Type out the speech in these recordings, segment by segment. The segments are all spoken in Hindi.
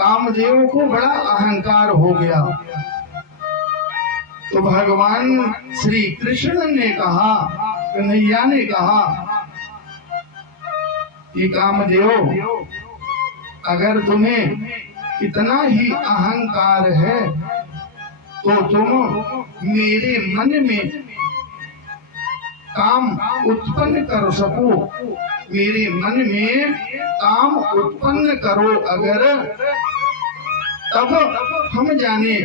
कामदेव को बड़ा अहंकार हो गया। तो भगवान श्री कृष्ण ने कहा, कन्हैया ने कहा कि कामदेव, अगर तुम्हें इतना ही अहंकार है तो तुम मेरे मन में काम उत्पन्न कर सको, मेरे मन में काम उत्पन्न करो अगर, तब हम जाने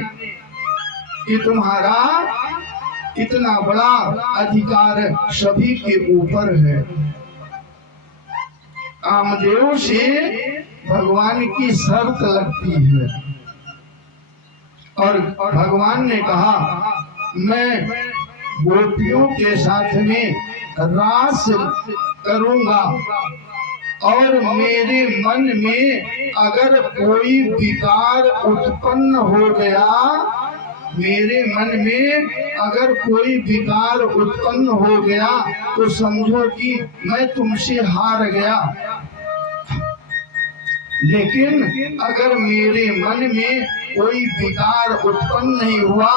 कि तुम्हारा इतना बड़ा अधिकार सभी के ऊपर है। कामदेव से भगवान की शर्त लगती है और भगवान ने कहा, मैं गोपियों के साथ में रास करूंगा और मेरे मन में अगर कोई विकार उत्पन्न हो गया, मेरे मन में अगर कोई विकार उत्पन्न हो गया तो समझो कि मैं तुमसे हार गया। लेकिन अगर मेरे मन में कोई विकार उत्पन्न नहीं हुआ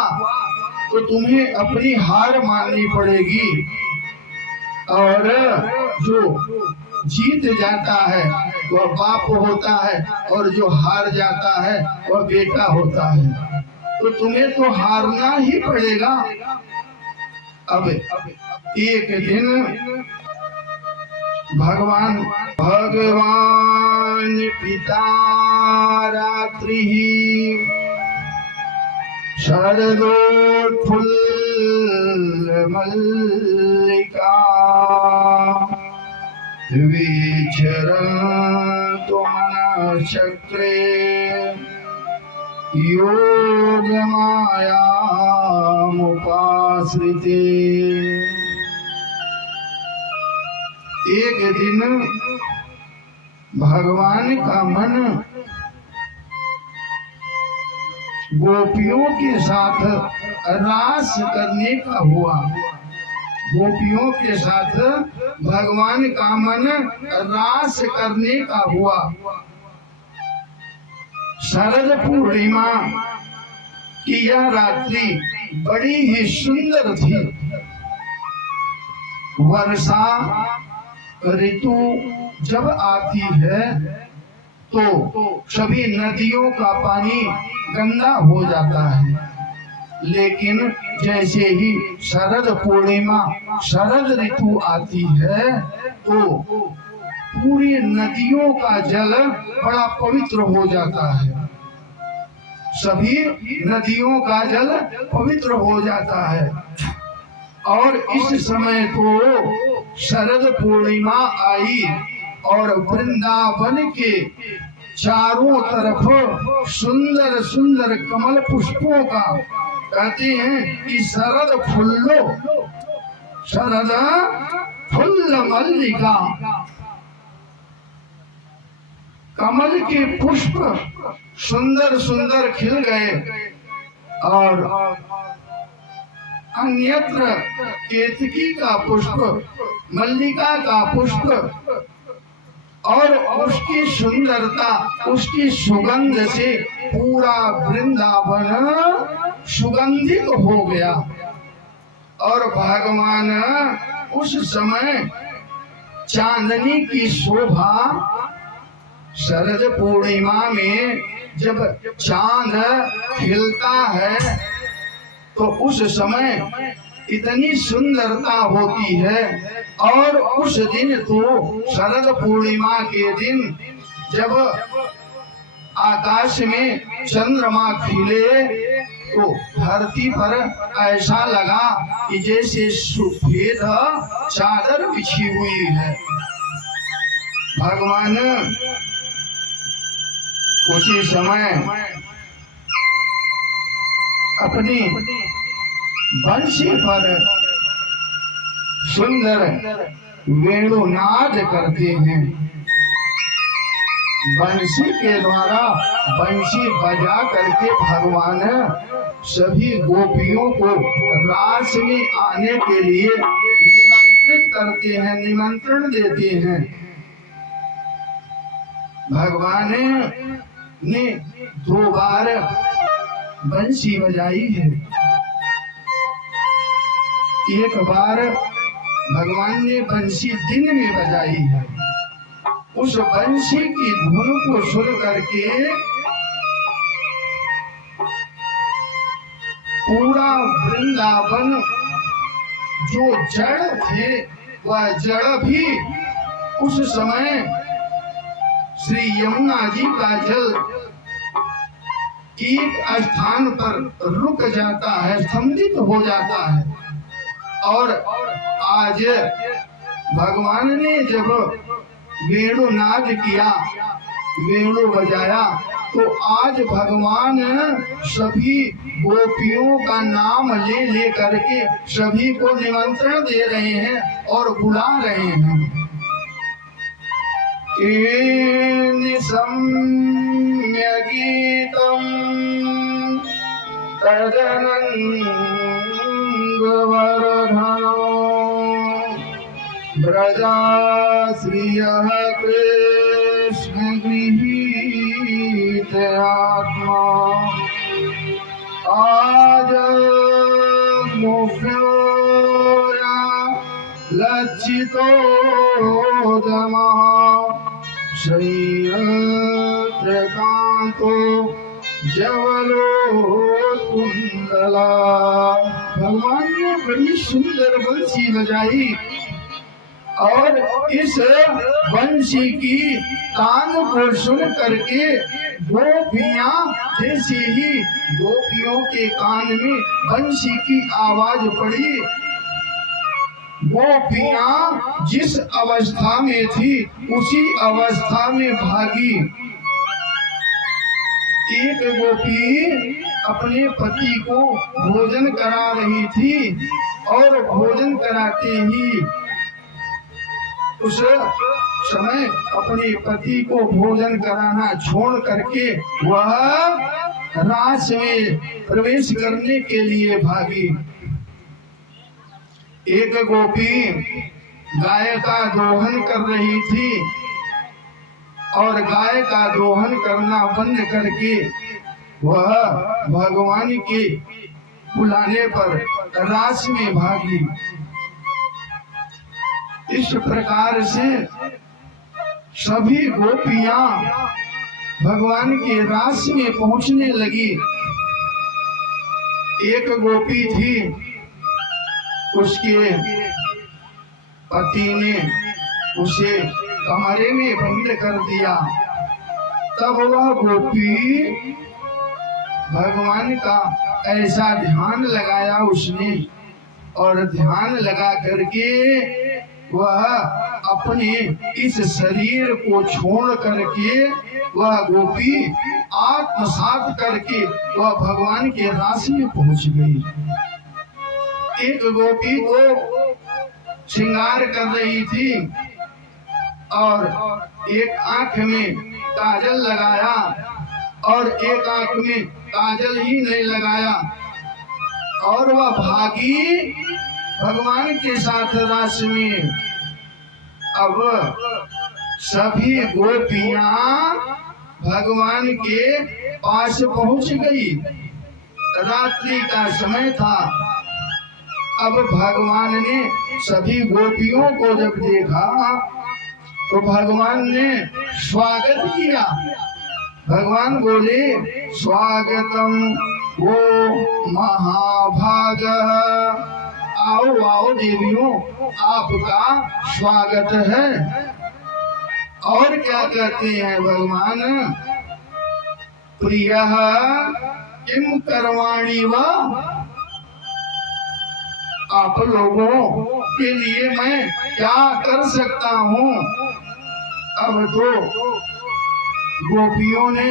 तो तुम्हें अपनी हार माननी पड़ेगी। और जो जीत जाता है वह बाप होता है और जो हार जाता है वह बेटा होता है। तो तुम्हें तो हारना ही पड़ेगा। अब एक दिन भगवान पिता रात्रि शरदोत्फुल्ल मल्लिका विचरन्तु मनश्चक्रे योगमायामुपाश्रिते। एक दिन भगवान का मन गोपियों के साथ रास करने का हुआ। गोपियों के साथ भगवान का मन रास करने का हुआ। शरद पूर्णिमा की यह रात्रि बड़ी ही सुंदर थी। वर्षा ऋतु जब आती है तो सभी नदियों का पानी गंदा हो जाता है, लेकिन जैसे ही शरद पूर्णिमा शरद ऋतु आती है तो पूरी नदियों का जल बड़ा पवित्र हो जाता है। सभी नदियों का जल पवित्र हो जाता है। और इस समय को शरद पूर्णिमा आई और वृंदावन के चारों तरफ सुंदर सुंदर कमल पुष्पों का, कहते हैं कि शरद फुल्लो, शरद फुल्ल मल्लिका, कमल के पुष्प सुंदर सुंदर खिल गए और अन्यत्र केतकी का पुष्प, मल्लिका का पुष्प और उसकी सुंदरता, उसकी सुगंध से पूरा वृंदावन सुगंधित हो गया। और भगवान उस समय चांदनी की शोभा, शरद पूर्णिमा में जब चांद खिलता है तो उस समय इतनी सुंदरता होती है। और उस दिन तो शरद पूर्णिमा के दिन जब आकाश में चंद्रमा खिले तो धरती पर ऐसा लगा कि जैसे सफेद चादर बिछी हुई है। भगवान उसी समय अपनी बंशी पर सुंदर वेणुनाद करते हैं। बंशी के द्वारा बंशी बजा करके भगवान सभी गोपियों को रास में आने के लिए निमंत्रित करते हैं, निमंत्रण देते हैं। भगवान ने 2 बार बंसी बजाई है। एक बार भगवान ने बंसी दिन में बजाई है। उस बंसी की धुन को सुन करके पूरा वृंदावन जो जड़ थे वह जड़ भी उस समय श्री यमुना जी का जल एक स्थान पर रुक जाता है, स्तंभित हो जाता है। और आज भगवान ने जब वेणुनाद किया, वेणु बजाया, तो आज भगवान सभी गोपियों का नाम ले ले करके सभी को निमंत्रण दे रहे हैं और बुला रहे हैं। सम्य गीतम तदनंगवर्धनो ब्रजाश्रियः कृष्ण गृहीत आत्मा आज मुख्योया लज्जितो दमः श्रीकांतो जवलो कुंडला। भगवान ने बड़ी सुंदर बंसी बजाई और इस बंसी की तान को सुन करके गोपियां जैसे ही गोपियों के कान में बंसी की आवाज पड़ी, गोपियां जिस अवस्था में थी उसी अवस्था में भागी। एक गोपी अपने पति को भोजन करा रही थी और भोजन कराते ही उस समय अपने पति को भोजन कराना छोड़ करके वह रास में प्रवेश करने के लिए भागी। एक गोपी गाय का दोहन कर रही थी और गाय का दोहन करना बंद करके वह भगवान के बुलाने पर रास में भागी। इस प्रकार से सभी गोपियां भगवान के रास में पहुंचने लगी। एक गोपी थी, उसके पति ने उसे कमरे में बंद कर दिया। तब वह गोपी भगवान का ऐसा ध्यान लगाया उसने, और ध्यान लगा करके वह अपने इस शरीर को छोड़ करके वह गोपी आत्मसात करके वह भगवान के रास में पहुंच गई। एक गोपी को श्रृंगार कर रही थी और एक आंख में काजल लगाया और एक आंख में काजल ही नहीं लगाया और वह भागी भगवान के साथ रास में। अब सभी गोपियां भगवान के पास पहुंच गई। रात्रि का समय था। अब भगवान ने सभी गोपियों को जब देखा तो भगवान ने स्वागत किया। भगवान बोले, स्वागतम वो महाभाग, आओ आओ देवियों, आपका स्वागत है। और क्या कहते हैं भगवान, प्रियः किम करवाणी वा, आप लोगों के लिए मैं क्या कर सकता हूँ। अब तो गोपियों ने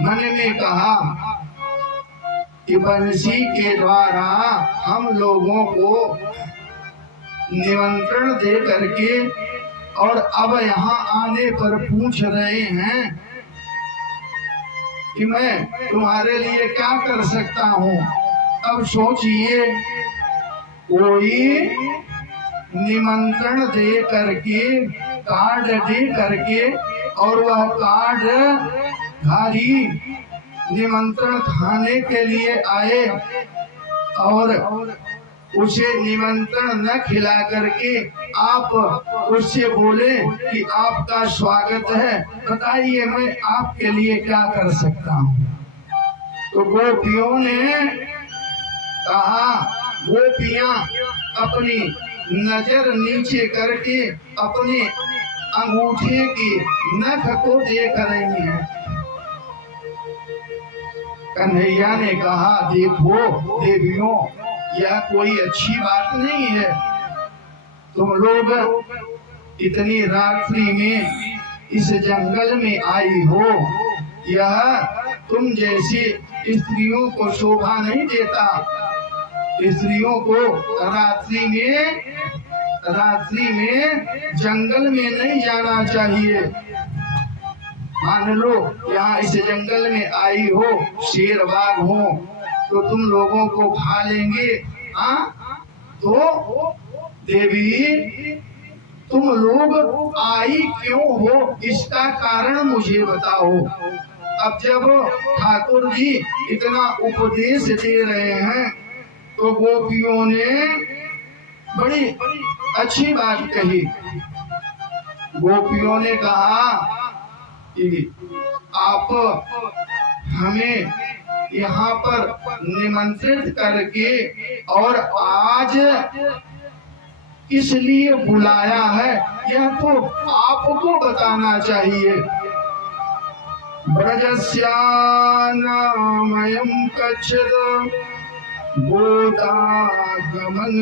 मन में कहा कि बंसी के द्वारा हम लोगों को निमंत्रण दे करके और अब यहाँ आने पर पूछ रहे हैं कि मैं तुम्हारे लिए क्या कर सकता हूँ। अब सोचिए, कोई निमंत्रण दे करके, कार्ड दे करके और वह कार्ड धारी निमंत्रण खाने के लिए आए और उसे निमंत्रण न खिला करके आप उससे बोले कि आपका स्वागत है, बताइए मैं आपके लिए क्या कर सकता हूँ। तो गोपियों ने कहा, गोपियां अपनी नजर नीचे करके अपने अंगूठे की नख को देख रही हैं। कन्हैया ने कहा, देखो देवियों, यह कोई अच्छी बात नहीं है। तुम लोग इतनी रात्रि में इस जंगल में आई हो, यह तुम जैसी स्त्रियों को शोभा नहीं देता। स्त्रियों को रात्रि में जंगल में नहीं जाना चाहिए। मान लो यहाँ इस जंगल में आई हो, शेर बाघ हो तो तुम लोगों को खा लेंगे। तो देवी तुम लोग आई क्यों हो, इसका कारण मुझे बताओ। अब जब ठाकुर जी इतना उपदेश दे रहे हैं तो गोपियों ने बड़ी अच्छी बात कही। गोपियों ने कहा कि आप हमें यहाँ पर निमंत्रित करके और आज इसलिए बुलाया है, यह तो आपको बताना चाहिए। ब्रजस्यानामयं कच्छद गोदागमन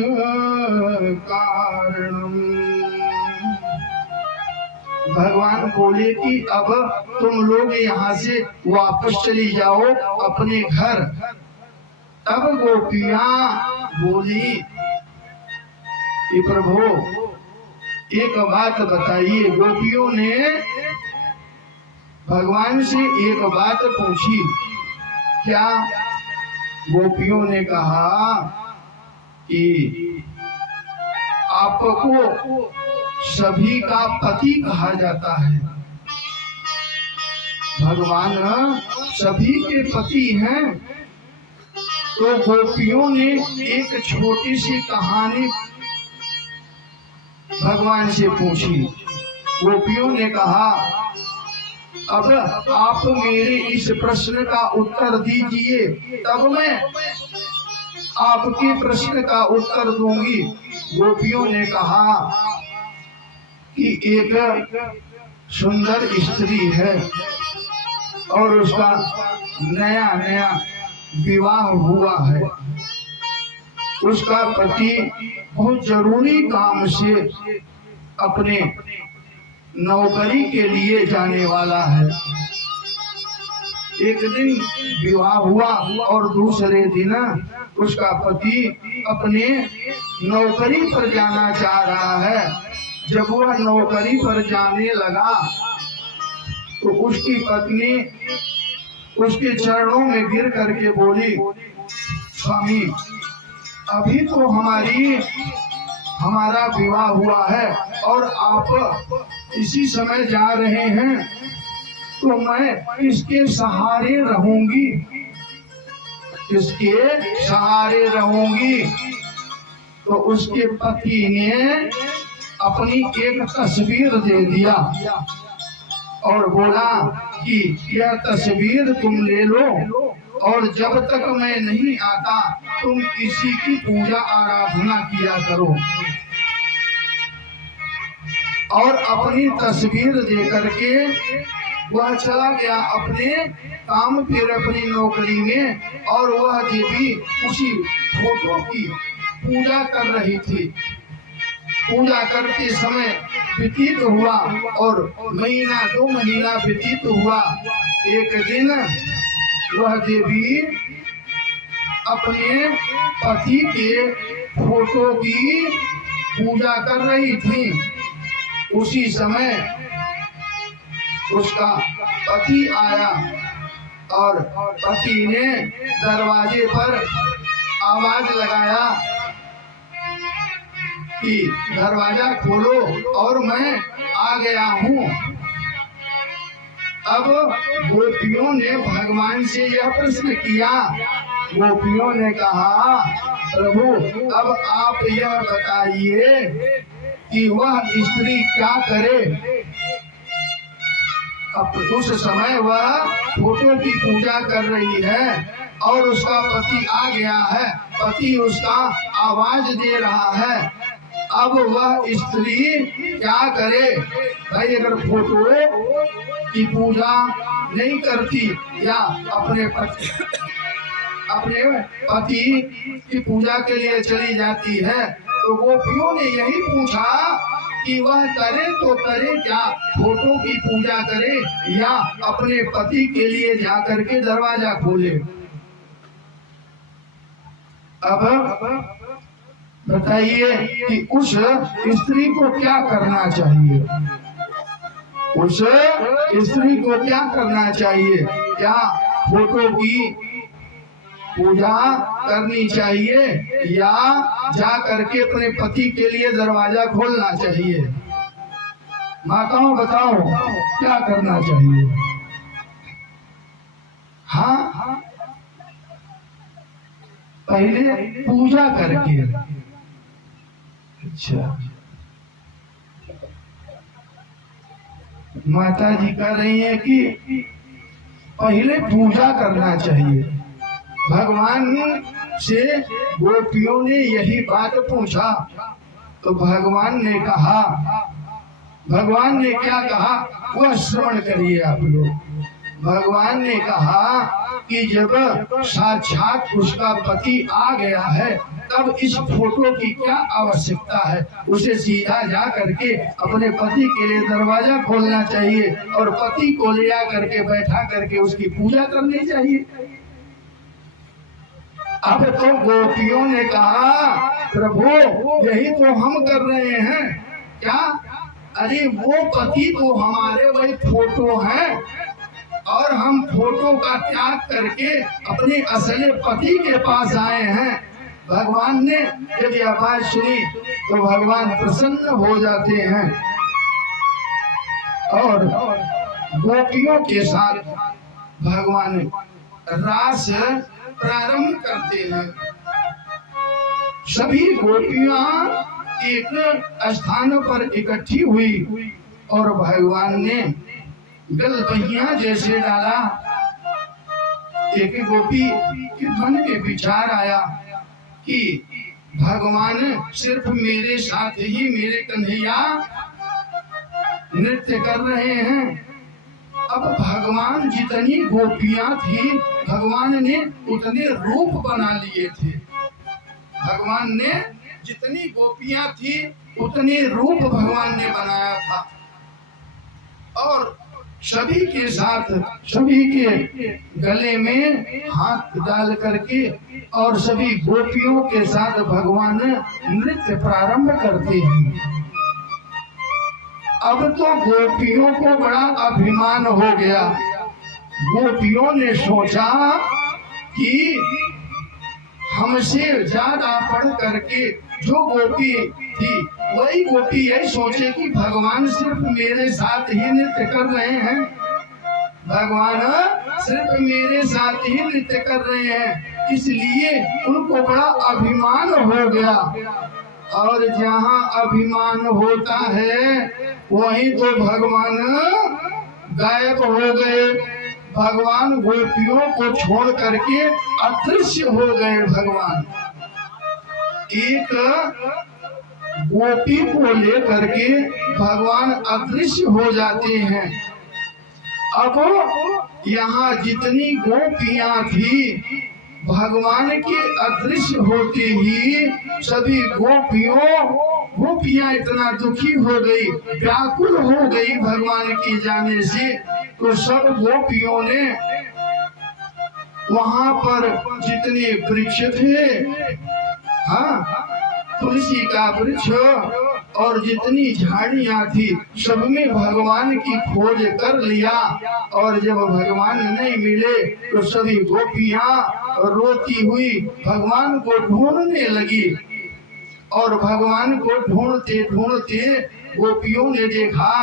कारणम। भगवान बोले कि अब तुम लोग यहाँ से वापस चली जाओ अपने घर। तब गोपियां बोली कि प्रभु एक बात बताइए। गोपियों ने भगवान से एक बात पूछी। क्या? गोपियों ने कहा कि आपको सभी का पति कहा जाता है। भगवान सभी के पति हैं। तो गोपियों ने एक छोटी सी कहानी भगवान से पूछी। गोपियों ने कहा, अब आप मेरे इस प्रश्न का उत्तर दीजिए, तब मैं आपके प्रश्न का उत्तर दूंगी। गोपियों ने कहा कि एक सुंदर स्त्री है और उसका नया नया विवाह हुआ है। उसका पति बहुत जरूरी काम से अपने नौकरी के लिए जाने वाला है। एक दिन विवाह हुआ और दूसरे दिन उसका पति अपने नौकरी पर जाना चाह रहा है। जब वह नौकरी पर जाने लगा तो उसकी पत्नी उसके चरणों में गिर करके बोली, स्वामी अभी तो हमारा विवाह हुआ है और आप इसी समय जा रहे हैं, तो मैं किसके सहारे रहूंगी? किसके सहारे रहूंगी? तो उसके पति ने अपनी एक तस्वीर दे दिया और बोला कि यह तस्वीर तुम ले लो और जब तक मैं नहीं आता तुम इसी की पूजा आराधना किया करो। और अपनी तस्वीर दे करके वह चला गया अपने काम पर, अपनी नौकरी में। और वह देवी उसी फोटो की पूजा कर रही थी। पूजा करते समय व्यतीत हुआ और महीना 2 महीना व्यतीत हुआ। एक दिन वह देवी अपने पति के फोटो की पूजा कर रही थी। उसी समय उसका पति आया और पति ने दरवाजे पर आवाज लगाया कि दरवाजा खोलो और मैं आ गया हूँ। अब गोपियों ने भगवान से यह प्रश्न किया। गोपियों ने कहा, प्रभु अब आप यह बताइए कि वह स्त्री क्या करे। अब उस समय वह फोटो की पूजा कर रही है और उसका पति आ गया है, पति उसका आवाज दे रहा है। अब वह स्त्री क्या करे भाई? अगर फोटो की पूजा नहीं करती या अपने पति की पूजा के लिए चली जाती है, तो गोपियों ने यही पूछा कि वह करे तो करे क्या, फोटो की पूजा करे या अपने पति के लिए जाकर के दरवाजा खोले। अब बताइए कि उस स्त्री को क्या करना चाहिए? उस स्त्री को क्या करना चाहिए? क्या फोटो की पूजा करनी चाहिए या जा करके अपने पति के लिए दरवाजा खोलना चाहिए? माताओं बताओ क्या करना चाहिए? हाँ, पहले पूजा करके। अच्छा, माता जी कह रही है कि पहले पूजा करना चाहिए। भगवान से गोपियों ने यही बात पूछा तो भगवान ने कहा, भगवान ने क्या कहा वह श्रवण करिए आप लोग। भगवान ने कहा कि जब साक्षात उसका पति आ गया है तब इस फोटो की क्या आवश्यकता है? उसे सीधा जा करके अपने पति के लिए दरवाजा खोलना चाहिए और पति को ले आ करके बैठा करके उसकी पूजा करनी चाहिए। अब तो गोपियों ने कहा, प्रभु यही तो हम कर रहे हैं। क्या? अरे वो पति तो हमारे वही फोटो हैं और हम फोटो का त्याग करके अपने असली पति के पास आए हैं। भगवान ने जब यह बात सुनी तो भगवान प्रसन्न हो जाते हैं और गोपियों के साथ भगवान रास प्रारंभ करते हैं। सभी गोपियां एक स्थान पर इकट्ठी हुई और भगवान ने गलबहिया जैसे डाला। एक गोपी के मन में विचार आया कि भगवान सिर्फ मेरे साथ ही मेरे कन्हैया नृत्य कर रहे हैं। अब भगवान जितनी गोपियां थी भगवान ने उतने रूप बना लिए थे। भगवान ने जितनी गोपियां थी उतने रूप भगवान ने बनाया था और सभी के साथ सभी के गले में हाथ डाल करके और सभी गोपियों के साथ भगवान नृत्य प्रारंभ करते हैं। अब तो गोपियों को बड़ा अभिमान हो गया। गोपियों ने सोचा कि हमसे ज्यादा पढ़ करके जो गोपी थी वही गोपी यही सोचे कि भगवान सिर्फ मेरे साथ ही नृत्य कर रहे हैं, भगवान सिर्फ मेरे साथ ही नृत्य कर रहे हैं, इसलिए उनको बड़ा अभिमान हो गया। और जहाँ अभिमान होता है वहीं तो भगवान गायब हो गए। भगवान गोपियों को छोड़ करके अदृश्य हो गए। भगवान एक गोपी को लेकर के भगवान अदृश्य हो जाते हैं। अब यहाँ जितनी गोपियां थी भगवान के अदृश्य होते ही सभी गोपियां इतना दुखी हो गई, व्याकुल हो गई भगवान के जाने से। तो सब गोपियों ने वहां पर जितने वृक्ष थे, हाँ, तुलसी का वृक्ष और जितनी झाड़ियां थी सब में भगवान की खोज कर लिया। और जब भगवान नहीं मिले तो सभी गोपियां रोती हुई भगवान को ढूंढने लगी। और भगवान को ढूंढते ढूंढते गोपियों ने देखा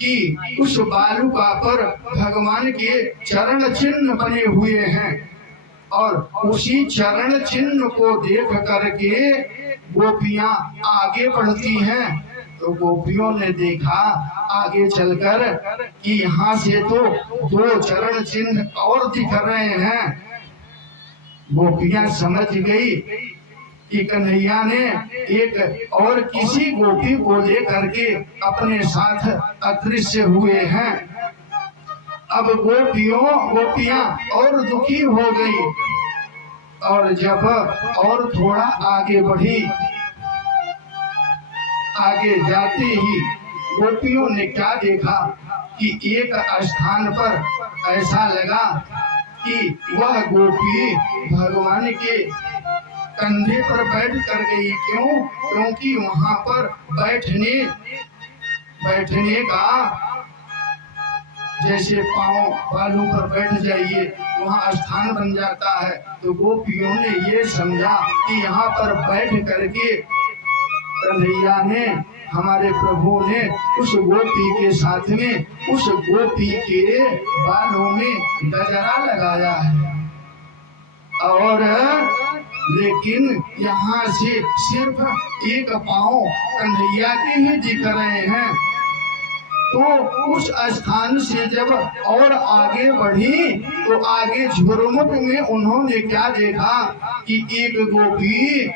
कि उस बालुका पर भगवान के चरण चिन्ह बने हुए हैं और उसी चरण चिन्ह को देख करके गोपियां आगे बढ़ती हैं। तो गोपियों ने देखा आगे चलकर कि यहाँ से तो 2 चरण चिन्ह और दिख रहे हैं। गोपियां समझ गई कि कन्हैया ने एक और किसी गोपी को लेकर के अपने साथ अदृश्य हुए हैं। अब गोपियां और दुखी हो गई और जब और थोड़ा आगे बढ़ी, आगे जाते ही गोपियों ने क्या देखा कि एक स्थान पर ऐसा लगा कि वह गोपी भगवान के कंधे पर बैठ कर गई। क्यों? क्योंकि वहां पर बैठने का जैसे पांव बालू पर बैठ जाइए वहां स्थान बन जाता है। तो गोपियों ने ये समझा कि यहाँ पर बैठ करके कन्हैया ने, हमारे प्रभु ने उस गोपी के साथ में उस गोपी के बालों में गजरा लगाया है। और लेकिन यहाँ से सिर्फ एक पांव कन्हैया के ही दिख रहे हैं। तो उस स्थान से जब और आगे बढ़ी तो आगे झुरमुट में उन्होंने क्या देखा कि एक गोपी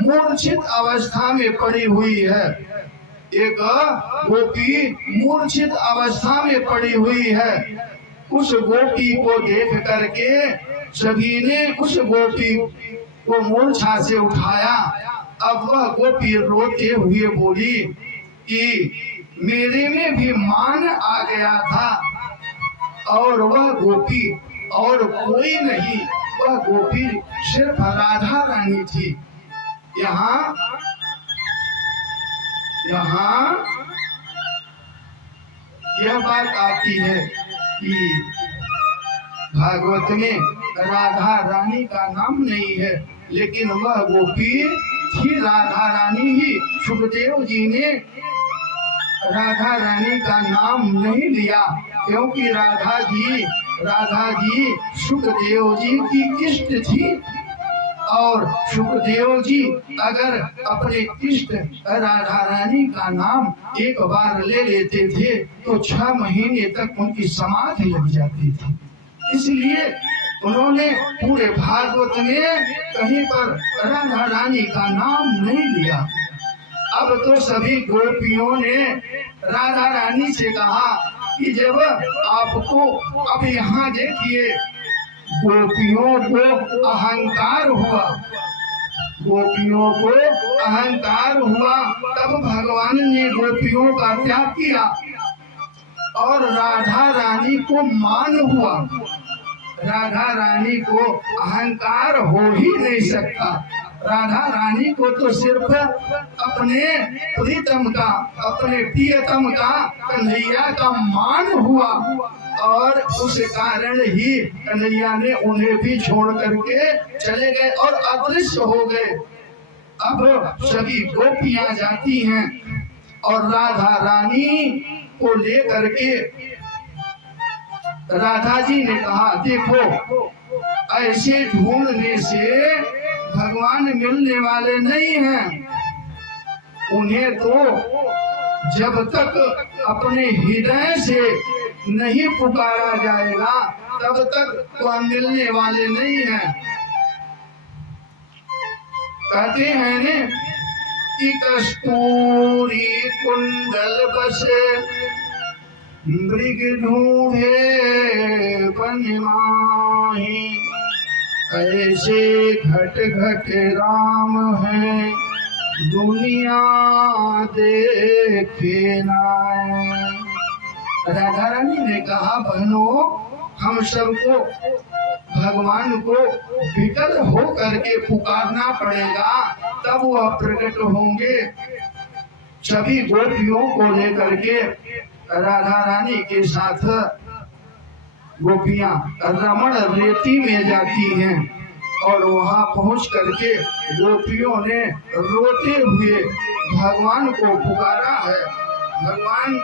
मूर्छित अवस्था में पड़ी हुई है। एक गोपी मूर्छित अवस्था में पड़ी हुई है। उस गोपी को देख करके सभी ने उस गोपी को मूर्छा से उठाया। अब वह गोपी रोते हुए बोली कि मेरे में भी मान आ गया था और वह गोपी और कोई नहीं, वह गोपी सिर्फ राधा रानी थी। यहाँ यह बात आती है कि भागवत में राधा रानी का नाम नहीं है, लेकिन वह गोपी थी राधा रानी ही। सुखदेव जी ने राधा रानी का नाम नहीं लिया क्योंकि राधा जी सुखदेव जी की इष्ट थी और सुखदेव जी अगर अपने इष्ट राधा रानी का नाम एक बार ले लेते थे तो 6 महीने तक उनकी समाधि लग जाती थी। इसलिए उन्होंने पूरे भागवत में कहीं पर राधा रानी का नाम नहीं लिया। अब तो सभी गोपियों ने राधा रानी से कहा कि जब आपको, अब यहाँ देखिए, गोपियों को अहंकार हुआ, तब भगवान ने गोपियों का त्याग किया और राधा रानी को मान हुआ। राधा रानी को अहंकार हो ही नहीं सकता। राधा रानी को तो सिर्फ अपने प्रीतम का, अपने प्रियतम का, कन्हैया का मान हुआ और उस कारण ही कन्हैया ने उन्हें भी छोड़ करके चले गए और अदृश्य हो गए। अब सभी गोपियां जाती हैं और राधा रानी को लेकर के राधा जी ने कहा, देखो ऐसे ढूंढने से भगवान मिलने वाले नहीं हैं। उन्हें तो जब तक अपने हृदय से नहीं पुकारा जाएगा तब तक वह मिलने वाले नहीं हैं। कहते हैं ने कि कस्तूरी कुंडल बसे मृग ढूंढे बन माही, ऐसे घट घट राम है दुनिया देखे नाय। राधा रानी ने कहा, बहनों, हम सबको भगवान को विकल हो करके पुकारना पड़ेगा, तब वह प्रकट होंगे। सभी गोपियों को लेकर के राधा रानी के साथ गोपियां रमण रेती में जाती हैं और वहां पहुंच करके गोपियों ने रोते हुए भगवान को पुकारा है। भगवान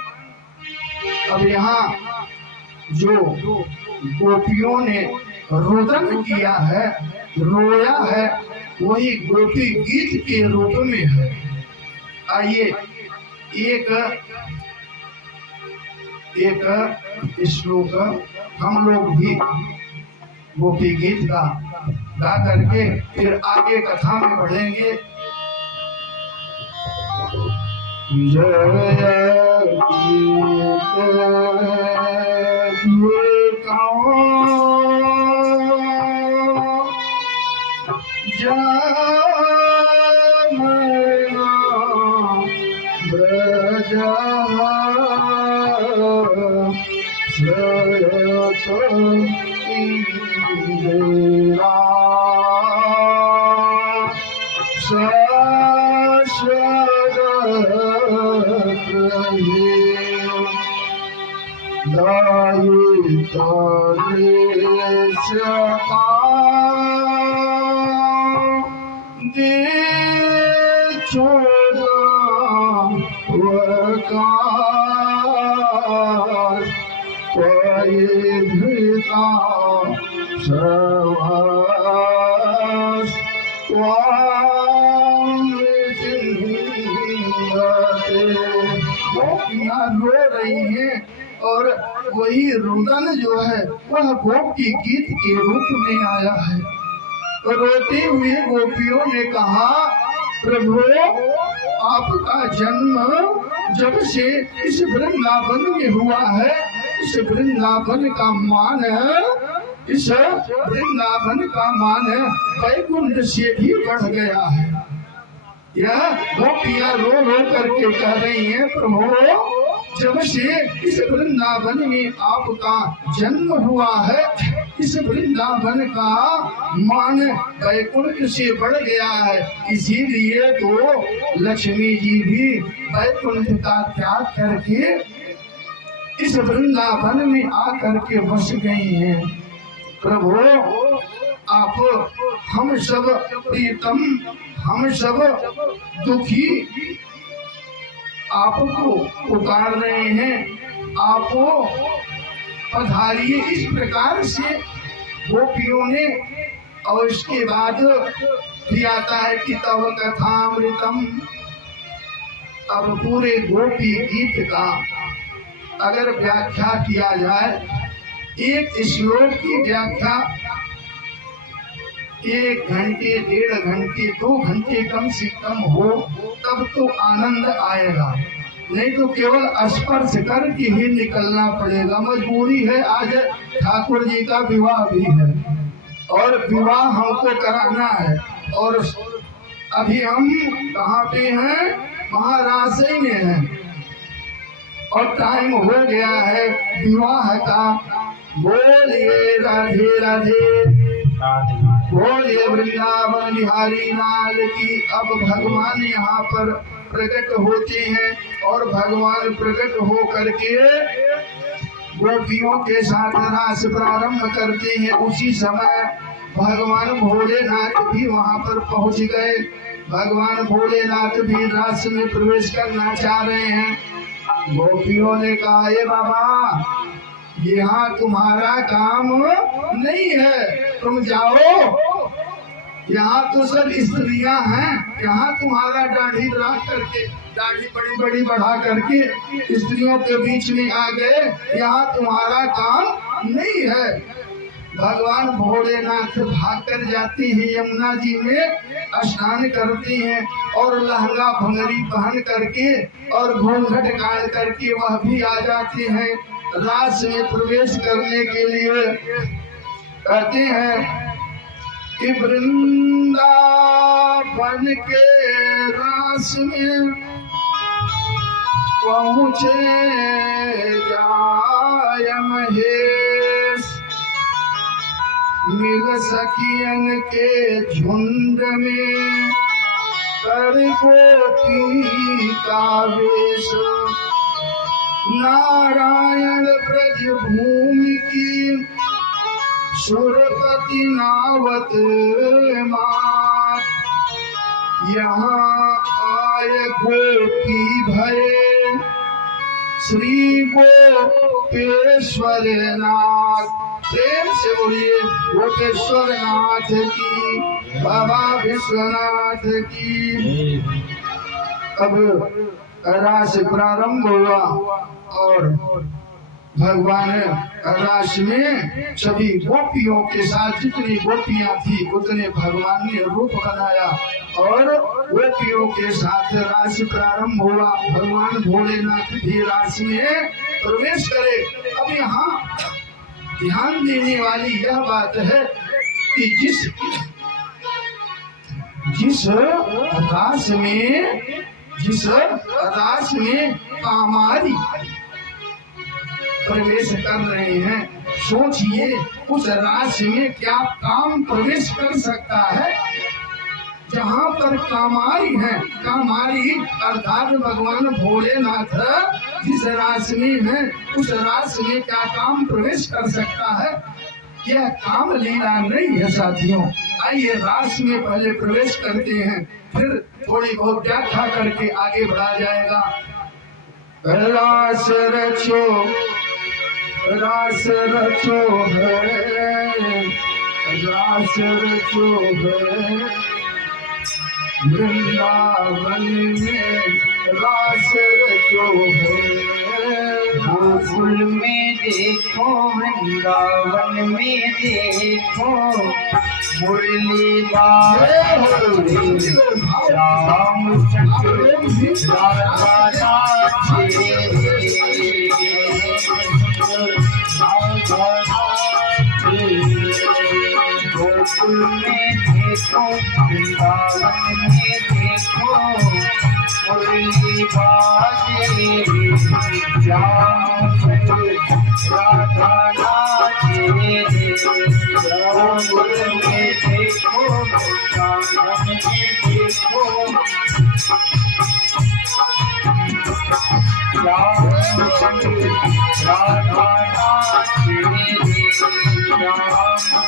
अब यहाँ जो गोपियों ने रोदन किया है, रोया है, वही गोपी गीत के रूप में है। आइए एक श्लोक हम लोग भी गोपी गीत का गा करके फिर आगे कथा में बढ़ेंगे। जय रो रही हैं और वही रुदन जो है वह गोपी गीत के रूप में आया है। रोते हुए गोपियों ने कहा, प्रभु आपका जन्म जब से इस वृंदावन में हुआ है, इस वृंदावन का मान वैकुंठ से भी बढ़ गया है। यह गोपियां रो रो करके कह रही हैं, प्रभु जब से इस वृंदावन में आपका जन्म हुआ है, इस वृंदावन का मान वैकुंठ से बढ़ गया है, इसीलिए तो लक्ष्मी जी भी वैकुंठ का त्याग करके इस वृंदावन में आकर के बस गई हैं। प्रभु आप हम सब प्रीतम, हम सब दुखी आपको पुकार रहे हैं, आप पधारिए। इस प्रकार से गोपियों ने, और इसके बाद भी आता है कि तव कथामृतम। अब पूरे गोपी गीत का अगर व्याख्या किया जाए, एक श्लोक की व्याख्या 1 घंटे 1.5 घंटे 2 घंटे कम से कम हो तब तो आनंद आएगा, नहीं तो केवल स्पर्श करके ही निकलना पड़ेगा। मजबूरी है, आज ठाकुर जी का विवाह भी है और विवाह हमको कराना है, और अभी हम कहाँ पे हैं, महाराष्ट्र में हैं और टाइम हो गया है विवाह का। बोलिए राधे राधे, बोलिए वृंदावन बिहारी लाल की। अब भगवान यहाँ पर प्रकट होते हैं और भगवान प्रकट हो करके गोपियों के साथ रास प्रारंभ करते हैं। उसी समय भगवान भोलेनाथ भी वहाँ पर पहुँच गए। भगवान भोलेनाथ भी रास में प्रवेश करना चाह रहे हैं। गोपियों ने कहा, ये बाबा यहाँ तुम्हारा काम नहीं है, तुम जाओ, यहाँ तो सब स्त्रियां हैं, यहाँ तुम्हारा दाढ़ी बड़ी बड़ी बढ़ा करके स्त्रियों के बीच में आ गए, यहाँ तुम्हारा काम नहीं है। भगवान भोलेनाथ भाग कर जाते हैं, यमुना जी में स्नान करते हैं और लहंगा भंगरी पहन करके और घूंघट काट करके वह भी आ जाते हैं रास में प्रवेश करने के लिए। कहते हैं कि वृंदावन के रास में पहुँचे जाय महेश, मिल सखियन के झुंड में कर गोपी का वेश। नारायण ब्रज भूमि की सुरपति नावत मात, यहाँ आए गोपी भये श्री गोपेश्वर नाथ। प्रेम से बोलिए गोपेश्वर नाथ की, बाबा विश्वनाथ की। अब रास प्रारंभ हुआ और भगवान रास में सभी गोपियों के साथ जितनी गोपियां थी उतने भगवान ने रूप बनाया और गोपियों के साथ रास प्रारंभ हुआ। भगवान भोलेनाथ भी रास में प्रवेश करे। अब यहाँ ध्यान देने वाली यह बात है कि जिस रास में कामारी प्रवेश कर रहे हैं, सोचिए उस रास में क्या काम प्रवेश कर सकता है। जहाँ पर कामारी है, कामारी अर्थात भगवान भोलेनाथ जिस रास में है उस रास में क्या काम प्रवेश कर सकता है। यह काम लीला नहीं है साथियों। आइए रास में पहले प्रवेश करते हैं, फिर थोड़ी बहुत व्याख्या करके आगे बढ़ा जाएगा। रास रचो है, रास रचो है, वृंदावन में रास रचो है। गोकुल में देखो, वृंदावन में देखो, मुरली रामचंद्र गोकुल में देखो, वृंदावन में देखो, मुरली बाजे रामचंद्र राधा नाचे। गोकुल में देखो, वृंदावन में देखो, रामचंद्र राधा नाचे।